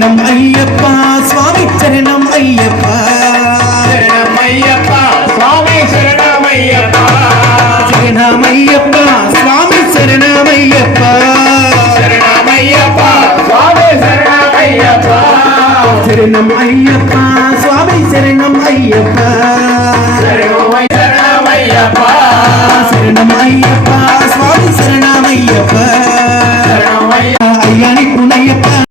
శరణం అయ్యప్ప స్వామి శరణం అయ్యప్ప శరణం అయ్యప్ప స్వామి శరణమయ్యప్ప శరణమయ్యప్ప స్వామి శరణమయ్యప్ప శరణమయ్యప్ప స్వామి శరణమయ్యప్ప శరణం అయ్యప్ప స్వామి శరణం అయ్యప్ప శరణమయ్యప్ప శరణం అయ్యప్ప స్వామి శరణమయ్యప్ప శరణమయ్యప్ప